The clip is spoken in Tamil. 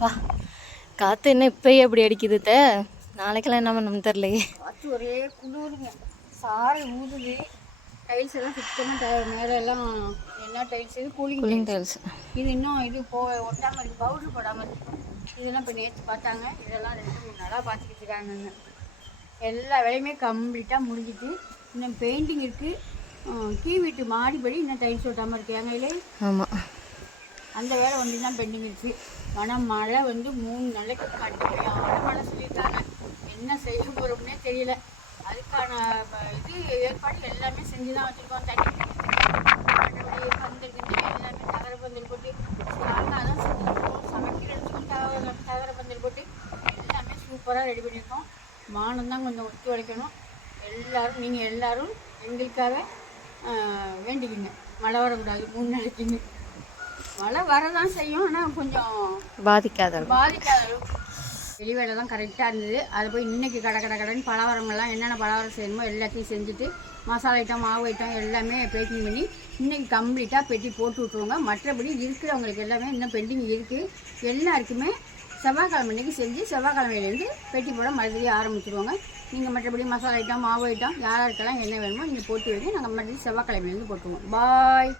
அப்பா காற்று என்ன இப்பயே அப்படி அடிக்குது த நாளைக்கெல்லாம் என்ன பண்ணணும் தெரிலையே காற்று ஒரே குளிருங்க. சாரை ஊதுது. டைல்ஸ் எல்லாம் சுத்தமாக மேலே எல்லாம் என்ன டைல்ஸ் இது கூலிங் கூலிங் டைல்ஸ் இது இன்னும் இது போ ஒட்டாமல் இருக்கு. பவுடர் போடாமல் இருக்கு. இதெல்லாம் இப்போ நேற்று பார்த்தாங்க. இதெல்லாம் ரெண்டு மூணு நாளாக பார்த்துக்கிட்டு இருக்காங்கங்க எல்லா வேலையுமே கம்ப்ளீட்டாக முடிஞ்சிட்டு இன்னும் பெயிண்டிங் இருக்குது கீ வீட்டு மாடிப்படி இன்னும் டைல்ஸ் ஒட்டாமல் இருக்கு. எங்க இல்லை ஆமாம் அந்த வேலை வந்து தான் பெண்டிங் இருக்குது ஆனால் மழை வந்து மூணு நாளைக்கு கடுமையான மழை சொல்லியிருக்காங்க. என்ன செய்ய போகிறோம்னே தெரியல. அதுக்கான இது ஏற்பாடு எல்லாமே செஞ்சு தான் வச்சுருக்கோம். தண்ணி பந்தல் எல்லாமே தகர பந்தல் போட்டு சாயங்காலம் செஞ்சுருக்கோம் சமைக்கிறதுக்கும் தகர தகர பந்தல் போட்டு எல்லாமே சூப்பராக ரெடி பண்ணியிருக்கோம். வானம் தான் கொஞ்சம் ஒத்துழைக்கணும் எல்லாரும் நீங்கள் எல்லாரும் எங்களுக்காக வேண்டிக்கிங்க. மழை வரக்கூடாது மூணு நாளைக்குன்னு. மழை வரதான் செய்யும் ஆனால் கொஞ்சம் பாதிக்காத. பாதிக்காத அளவுக்கு. வெளி வேலை தான் கரெக்டாக இருந்தது. அதை போய் இன்னைக்கு கடை கடை கடைன்னு பலகாரங்கள்லாம் என்னென்ன பலகாரம் செய்யணுமோ எல்லாத்தையும் செஞ்சுட்டு மசாலா ஐட்டம் மாவு ஐட்டம் எல்லாமே பேக்கிங் பண்ணி இன்னைக்கு கம்ப்ளீட்டாக பெட்டி போட்டு விட்ருவோங்க மற்றபடி இருக்கிறவங்களுக்கு எல்லாமே இன்னும் பெண்டிங் இருக்குது எல்லாருக்குமே செவ்வாய்க்கிழமை அன்னைக்கு செஞ்சு செவ்வாய்க்கிழமையிலேருந்து பெட்டி போட மறுபடியும் ஆரம்பிச்சிருவாங்க. நீங்கள் மற்றபடி மசாலா ஐட்டம் மாவு ஐட்டம் யார் யாருக்கெல்லாம் என்ன வேணுமோ நீங்கள் போட்டு வைங்க. நாங்கள் மறுபடியும் செவ்வாய்க்கிழமையிலேருந்து போட்டுருவோம். பாய்